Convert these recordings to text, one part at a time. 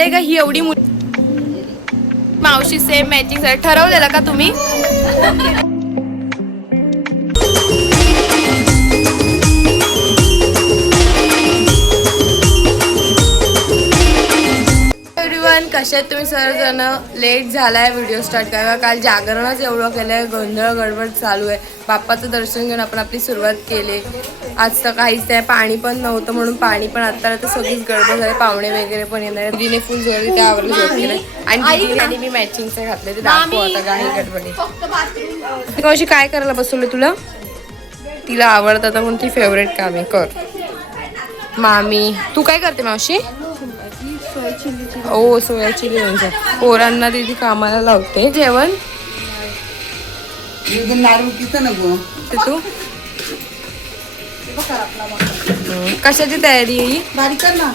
वाटतंय का ही एवढी मुल मावशी सेम मॅचिंग ठरवलेलं का तुम्ही? एव्हरीवन कसे आहेत तुम्ही सर्वजण? लेट झालाय व्हिडिओ स्टार्ट करायला. काल जागरणच एवढं केलंय गोंधळ गडबड चालू आहे. बाप्पाचं दर्शन घेऊन आपण आपली सुरुवात केली. आज तर काहीच नाही पाणी पण नव्हतं म्हणून पाणी पण आता तर सगळीच गडबड झाली पाहुणे वगैरे पण येणार दिदीने फुल जोडली ते आवडलं झोपलेलं आणि आणि मी मॅचिंगचं घातलं ते दाखवू आता काही गडबडी कशी काय करायला बसवलं तुला? तिला आवडतं आता म्हणून ती फेवरेट काम? आहे कर. मामी. तू काय करते मावशी? ओ सोया चिली म्हणजे. पोरांना दिदी कामाला लावते. जेवण? नको ते? कशाची तयारी आहे ही? बारीक कर ना.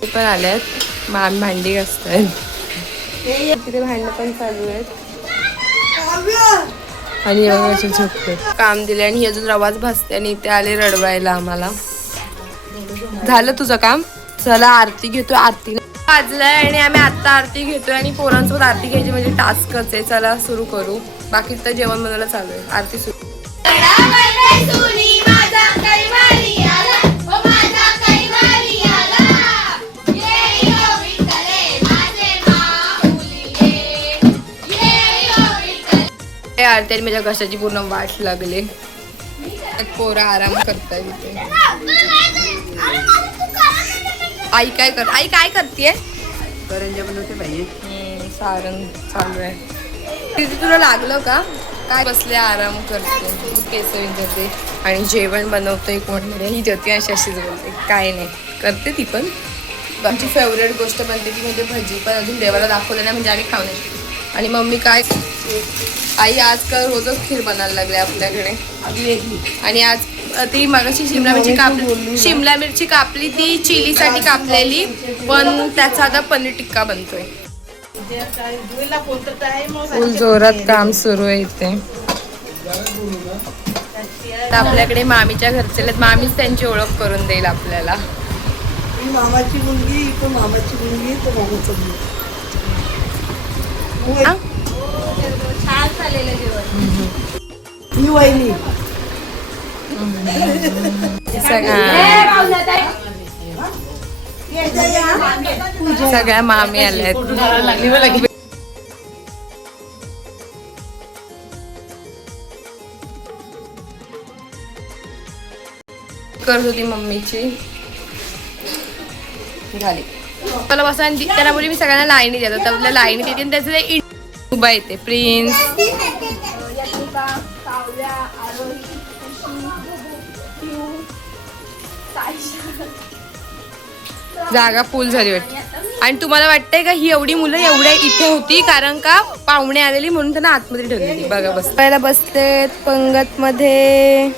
ते पण आल्यात मामी भांडी घासतायत तिथे भांडणं पण चालू आहेत. आणि अशी झोपते काम दिले आणि ही अजून रवाज भासते आणि इथे आले रडवायला आम्हाला. झालं तुझं काम? चला आरती घेतोय. आरती वाजलाय आणि आम्ही आता आरती घेतोय आणि पोरांसोबत आरती घ्यायची म्हणजे टास्कच आहे. चला सुरू करू. बाकी तर जेवण बनवायला चालू आहे. आरती सुरू आरती आणि माझ्या घशाची पूर्ण वाट लागले. पोरं आराम करताय इथे आई काय कर आई काय करते करंजा बनवते पाहिजे सारण चालू आहे. तिथे तुला लागलं का? काय बसले? आराम करते. केसरी करते. आणि जेवण बनवतोय कोण म्हणजे ही ज्योती अशी अशीच बोलते. काय नाही. करते ती पण. आमची फेवरेट गोष्ट बनते ती म्हणजे भजी. पण अजून देवाला दाखवलं नाही म्हणजे आम्ही खाऊ. आणि मम्मी काय? आई आजकाल रोजच खीर बनायला लागले आपल्याकडे. आणि आज ती मगाशी शिमला मिरची कापली शिमला मिरची कापली ती चिलीसाठी कापलेली. पण त्याचा आता पनीर टिक्का बनतोय. फुल जोरात काम सुरू आहे इथे. आता आपल्याकडे मामीच्या घरचे. मामीच त्यांची ओळख करून देईल आपल्याला. मामाची मुलगी तो मामाची मुलगी तो मामाचा मुलगा. हा? ही वहिनी. सगळ्या सगळ्या मामी आल्या आहेत. करत होती मम्मीची. झाली. मला बसा आणि बोली मी सगळ्यांना लाईनी देतो तर लाईनी देते आणि त्याचं ते उभा येते प्रिन्स. जागा फुल झाली वाटते. आणि तुम्हाला वाटतंय का ही एवढी मुलं एवढ्या इथे होती? कारण का पाहुणे आलेली म्हणून त्यांना आतमध्ये ठेवलेली. बघा बस. पहिला बसलेत पंगत मध्ये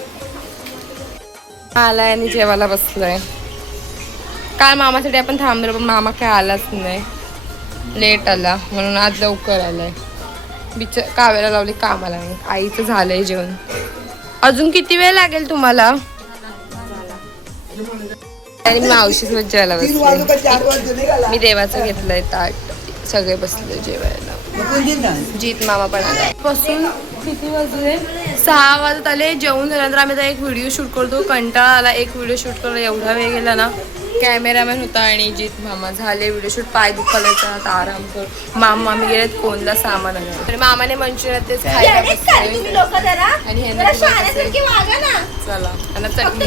आलाय आणि जेवायला बसलोय. काल मामासाठी आपण थांबलो पण मामा काय आलाच नाही. लेट आला म्हणून आज लवकर आलाय. बिच काव्याला लावली कामाला. नाही आईचं झालंय जेवण. अजून किती वेळ लागेल तुम्हाला? आणि मी मावशीसोबत जेवायला तीन बसले. मी देवाचं घेतलंय ताट. सगळे बसले जेवायला. जीत मामा पण आला. बसून किती वाजले? सहा वाजत आले. जेवून झाल्यानंतर आम्ही आता एक व्हिडिओ शूट करतो. कंटाळा आला. एक व्हिडिओ शूट करायला एवढा वेळ गेला ना. कॅमेरामॅन होता आणि जीत मामा झाले. व्हिडिओ शूट पाय दुखायला आता आराम कर. मामा मामी गेलेत कोणला सामान आणायला तर मामाने मंचुरियन तेच खायला. आणि हे ना. चला. आणि चटणी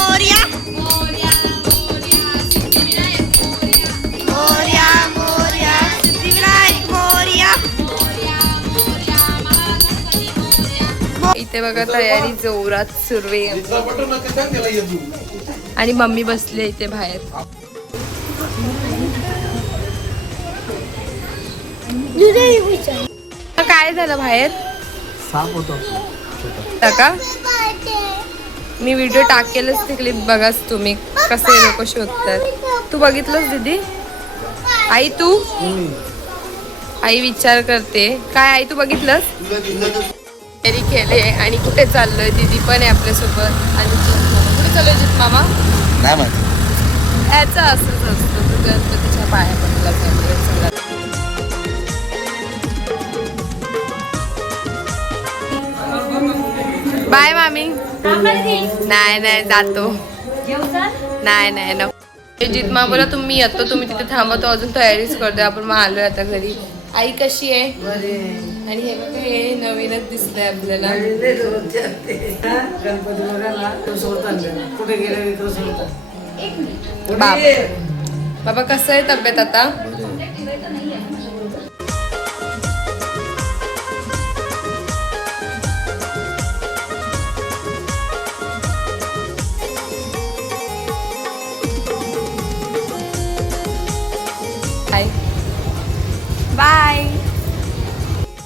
इथे बघा तयारी जोरात सुरू आहे. आणि मम्मी बसली इथे बाहेर. काय झालं बाहेर? साप होता का? मी व्हिडिओ टाकेलच ती क्लिप बघाच तुम्ही कसे लोक शोधतात. तू बघितलंस दीदी? आई तू? आई विचार करते. काय आई तू बघितलंस? तयारी केले आणि कुठे चाललोय? दीदी पण आहे आपल्यासोबत. आणि. कुठे चाललोय जित मामा? नाही माहिती. याचा असंच असतं. तू गणपतीच्या पाया पडला चला. बाय मामी. नाही नाही जातो. नाही नाही नको. जितमा बोला तुम्ही येतो तुम्ही तिथे थांबतो अजून तयारीच करतोय. आपण मग आलोय आता घरी. आई कशी आहे? आणि हे बघा हे नवीनच दिसतंय आपल्याला. गणपती बघायला? कुठे गेले तो सोडतात बाबा बाबा कसं आहे तब्येत आता?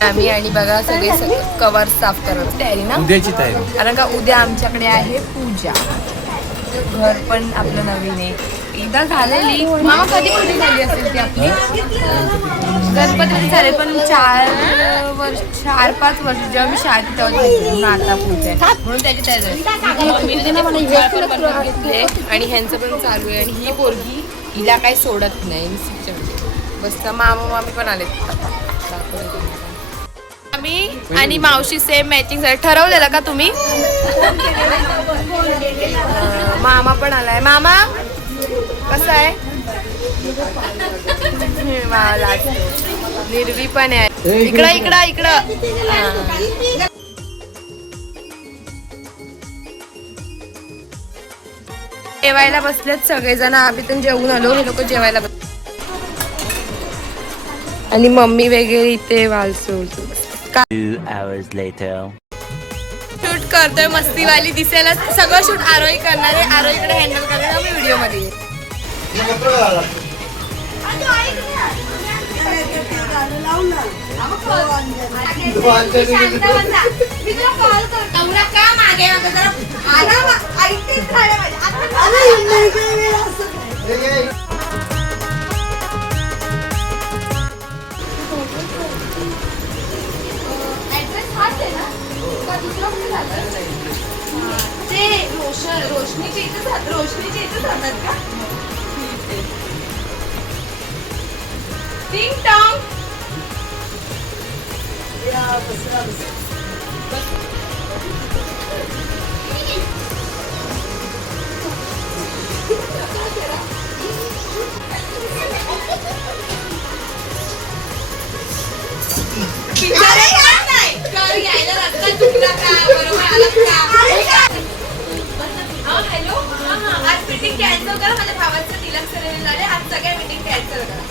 आम्ही आणि बघा सगळे सगळे कवर साफ करत तयारी ना? उद्याची तयारी. कारण का उद्या आमच्याकडे आहे पूजा. घर पण आपलं नवीन आहे. एकदा झालेली. मामा कधी कधी झाली असेल ती आपली? गणपती झाले पण चार वर्ष चार पाच वर्ष जेव्हा मी शाळेत होते तेव्हा आता पूजा. म्हणून त्याची तयारी घेतले आणि ह्यांचं पण चालू आहे. आणि ही पोरगी हिला काही सोडत नाही. बस मामा मामी पण आलेत. आम्ही आणि मावशी सेम मॅचिंग ठरवलेलं का तुम्ही? मामा पण आलाय. मामा कसं आहे? निर्वी पण आहे. इकडं इकडं इकडं. जेवायला बसलेत सगळेजण. आम्ही पण जेवून आलो. हे लोक जेवायला बस आणि मम्मी वगैरे इथे वालसोल hours later. शूट करतोय मस्तीवाली दिसायला. सगळं शूट आरोही करणार आहे आरोहीकडे हँडल करणार मी व्हिडिओमध्ये येईन. गाणं लाव ना अरे इकडे इकडे ये असं. रोशनीच्या इथे रोशनीच्या इथे जातात का टिंग टॉंग या, बसला, बसला. आज मीटिंग कॅन्सल करा माझ्या भावाचं तिलक सेरेमनी झाले आज सगळ्या मीटिंग कॅन्सल करा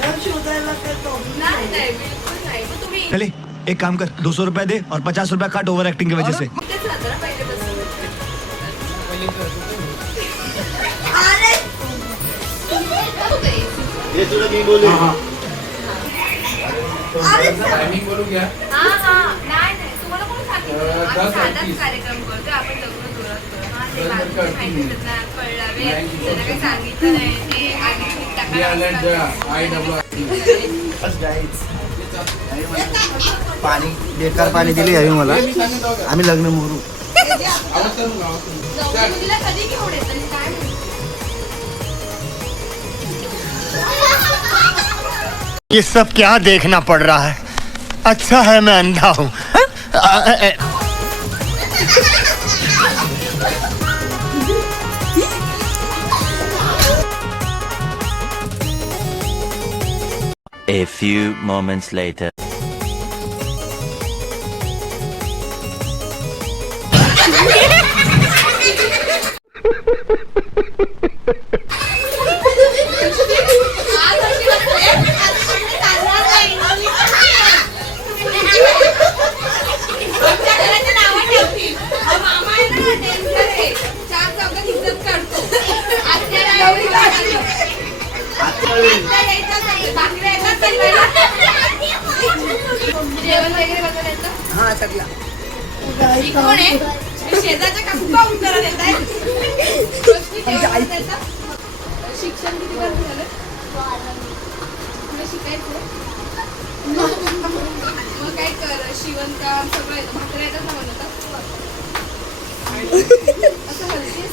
घर शोधायला काय problem नाही नाही. नाही बिलकुल नाही मग तुम्ही चले एक काम कर दो सौ रुपया दे और पचास रुपया काट ओवर एक्टिंग की वजह से राहता ना अरे हा हा कोण सांगितलं? आम्ही साधाच कार्यक्रम करतो आपण लग्न जोरात करतो हा, ते बाकीचे माहिती देत नाही, कळलं. बे. त्यांना काही सांगितलं नाही. ते आधी खूप टाकायला पाणी बेकार पाणी दिले यावी मला. आम्ही लग्न मोरू. ये सब क्या देखना पड़ रहा है? अच्छा है मैं अंधा हूँ। A few moments later. जेवण वगैरे बनवायचं हा सगळा कोण आहे शेजारच्या येत आहे शिक्षण किती वर्ष झालं काय कर शिवणकाम सगळं येतं? बनवतात असं हलकेच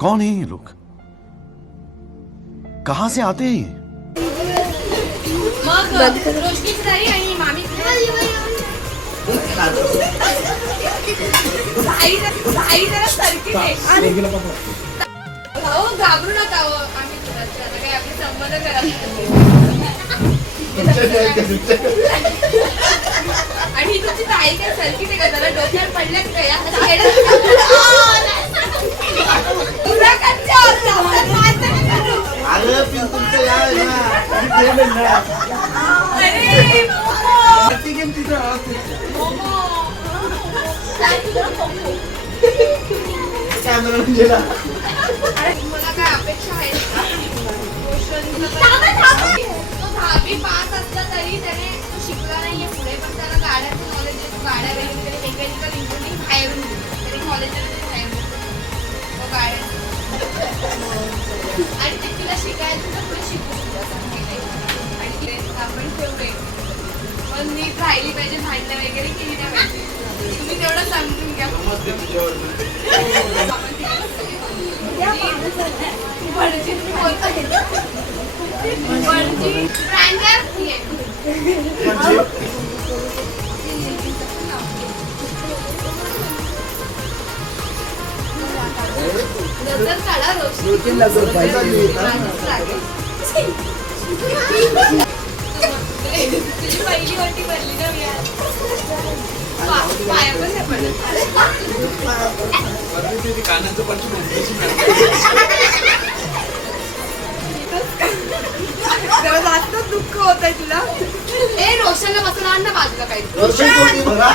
कौन है ये लोग? कहां से आते हैं. हो घाबरू नका आम्ही घराचे आता काही आपले संबंध करा आणि ही तुमची ताई काय सरकी दे का जरा डोक्यावर पडल्या की काय असं येडं- तुला कच्च्या होत्या. माझं नका करू. अरे पिन तुमचं या आहे ना किती game आहे ना. अरे मोमो. किती game तिथं आहे? मोमो. ताई, तुला मोमो. Camera म्हणजे ना. काय अपेक्षा आहे का? रोशनचं तर- तो दहावी पास असला तरी त्याने गाड्या वगैरे मेकॅनिकल इंजिनिअरिंग बाहेरून. तरी गाड्या आणि ते तिला शिकायचं तर पुढे शिकू शकतो असं. आणि आपण ठेवले पण नीट राहिली पाहिजे भांडणं वगैरे केली नाही पाहिजे तुम्ही तेवढं समजून घ्या आपण भटजी नजर काढा रोशनी. पहिली वाटी भरली ना मी पाया पण नाही पडत. दुःख होत आहे तुला ए रोशनला बसून आण बाजूला काही. रोशन कोणी बघा.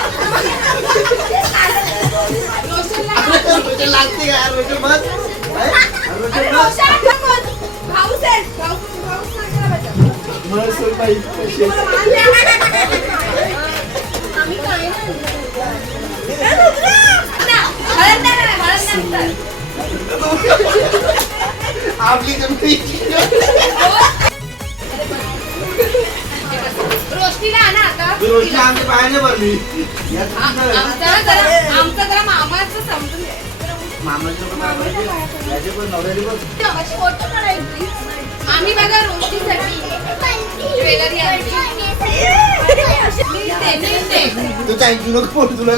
रोशन लागते का यार, रोशन बस. रोशन! बस. भाऊ. आम्ही काय नाही. आपली. रोशनीला आणा आता. रोशन आमची भरली. जरा आमचा जरा मामाचं समजून घ्या. मामाचे पण पायाने, याचे पण नवऱ्याचे पण. आम्ही बघा रोशनीसाठी. ज्वेलरी आणली. मी देते ते. थँक्यू नको तुला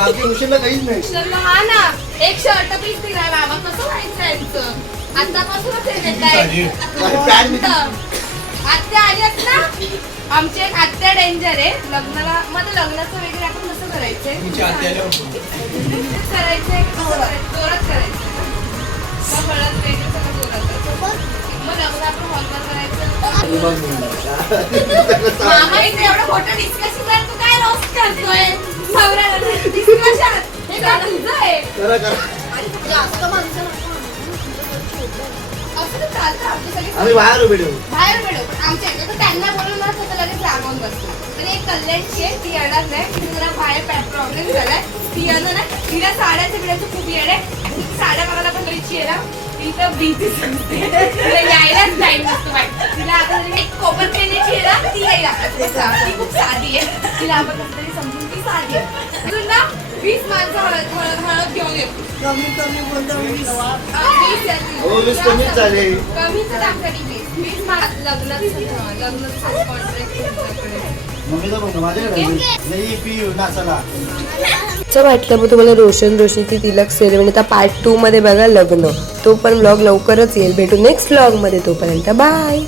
आमच्या काहीच नाही. हा ना. एक शर्ट पीस दिलाय बाबा कसं व्हायचं यांचं? आतापासूनच आत्या आल्यात ना? आमची एक आत्या डेंजर आहे. लग्नाला मग ते लग्नाचं वगैरे आपण कसं करायचंय करायचंय जोरात करायचं. मग हळद वगैरे सगळं जोरात. मग लग्न आपण हॉलवर करायचं. मामा इथे एवढं मोठं डिस्कशन कर तू काय रोस्ट करतोय? नवऱ्याला डिस्कशन हे का तुझं आहे करा. करा जास्त माणसं नको असं तर चालतं आपली सगळी आम्ही बाहेर उभे ठेवू बाहेर पण आमच्या इथे तर त्यांना बोलून ना तर लगेच रागावून बसतो तर एक कल्याणची आहे ती येणार नाही. तिथे जरा बाहेर प्रॉब्लेम झालाय. ती येणार नाही. तिला साड्याचं बिड्याचं खूप येड आहे. ती साड्या बघायला पण घरीची आहे ना. ती तर बिझी तिला यायलाच नसतो तिला आता जरी एक कोपर केल्याची आहे ना ती यायला. ती खूप साधी आहे. तिला आपण कसं तरी समजून ती साधी आहे. ना वीस माणसं हळद हळद हळद घेऊन येतो कमी कमी झाले. वाटलं मग तुम्हाला रोशन रोशनची तिलक सेरेमनी आता पार्ट टू मध्ये बघा लग्न. तो पण ब्लॉग लवकरच येईल. भेटू नेक्स्ट ब्लॉगमध्ये तोपर्यंत. बाय